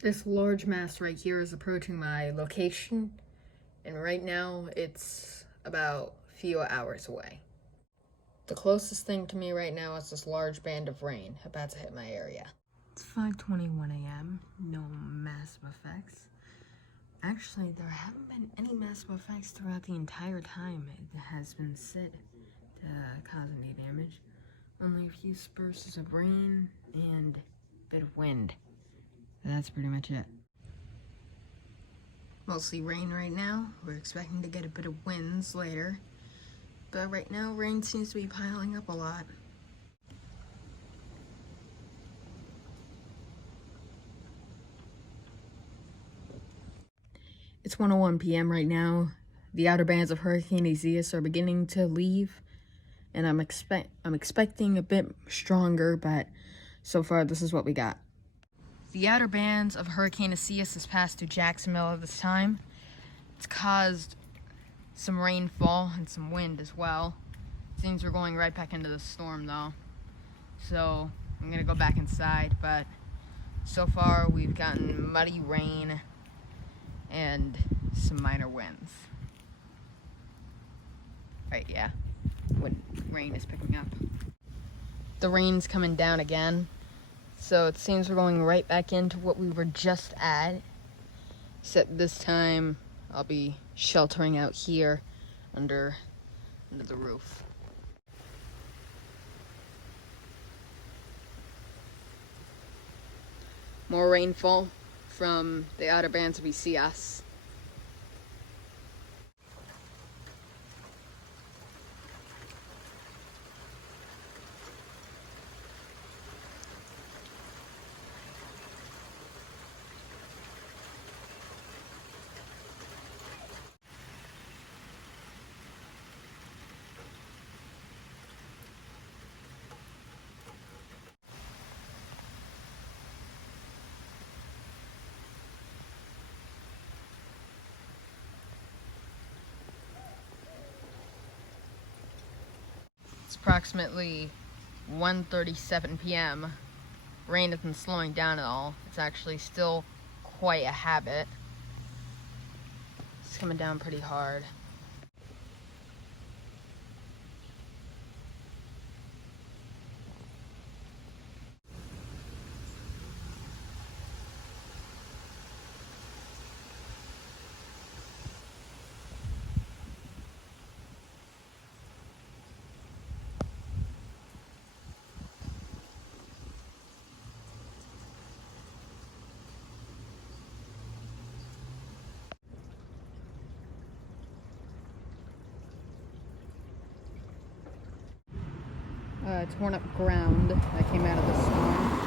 This large mass right here is approaching my location, and right now it's about a few hours away. The closest thing to me right now is this large band of rain about to hit my area. It's 5:21 a.m., no massive effects. Actually, there haven't been any massive effects throughout the entire time it has been set to cause any damage. Only a few spurts of rain and a bit of wind. That's pretty much it. Mostly rain right now. We're expecting to get a bit of winds later. But right now, rain seems to be piling up a lot. It's 1:01 p.m. right now. The outer bands of Hurricane Isaias are beginning to leave. And I'm expecting a bit stronger, but so far this is what we got. The outer bands of Hurricane Isaias has passed through Jacksonville at this time. It's caused some rainfall and some wind as well. Seems we're going right back into the storm though. So I'm gonna go back inside, but so far we've gotten muddy rain and some minor winds. Right, yeah. Rain is picking up. The rain's coming down again. So it seems we're going right back into what we were just at. Except this time I'll be sheltering out here under the roof. More rainfall from the outer bands of Isaias. It's approximately 1:37 p.m. Rain isn't slowing down at all. It's actually still quite a habit. It's coming down pretty hard. Torn up ground that came out of the storm.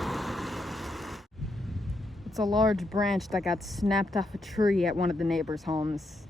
It's a large branch that got snapped off a tree at one of the neighbors' homes.